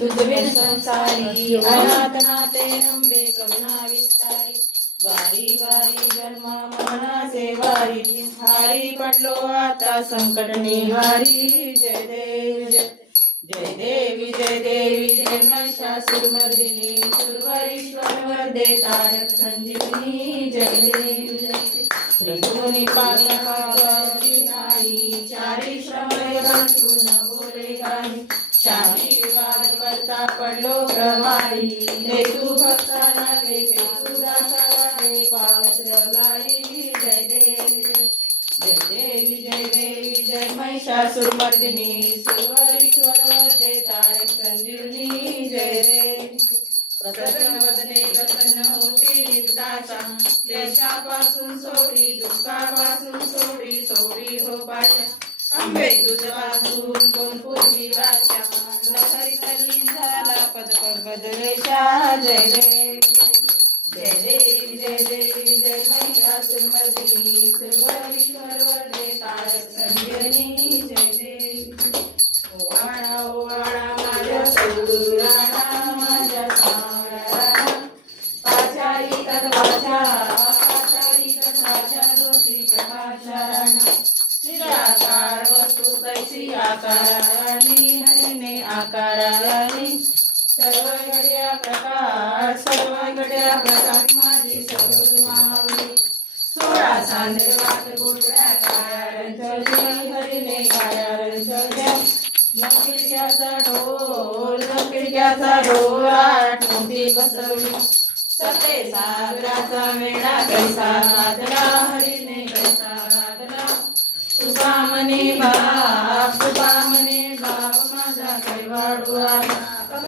तुझे संसारी अनाथ नाते नंबे करुणा विस्तारी वारी वारी जन्मा मरणाचे वारी हारी पडलो आता संकट निवारी जय देव जय देवी जय देवी जय महिषासुरमर्दिनी सुरवरीश्वर वरदे तारक संजीवनी जय देवी जय त्रिभुवनी पावकी नाही चारी श्रमणे बंधू न बोले काही शांती विवाद करता पडलो प्रवाही हे तू भक्ताना वेगे तुझा सर्वांनी पावसरलाई जय देवी जय महिषासुरमर्दिनी सुरवरीश्वर वरदे तारक संजीवनी जय देवी प्रसन्न वदने प्रसन्न होती निदाचा देशापासून सोडी दुःखापासून सोडी हो पाशा अंबे तुझ वाचून कोण पूर्वी वाचा नखरी तल्ली झाला पदपंकज रेषा जय देवी जय महिषासुरमर्दिनी सुरवरीश्वर वरदे तारक संजीवनी जय देवी ओवाळा माझ्या सद्गुरुराणा माझ्या सावळा पाचारी तत्वाच्या दोषी प्रकाशाराणा निराकार वस्तू कैसी आकारानी हरिने आकारानी सर्व घड्या प्रकाश माझी सद्गुरु मावली 16 सांदेवात गोटऱ्या काळ्या रंजली हरिने काळ्या रंजल्या खिडक्याचा ढोल आठवती बसवली सते सागराचा वेळा कैसा साजरा हरी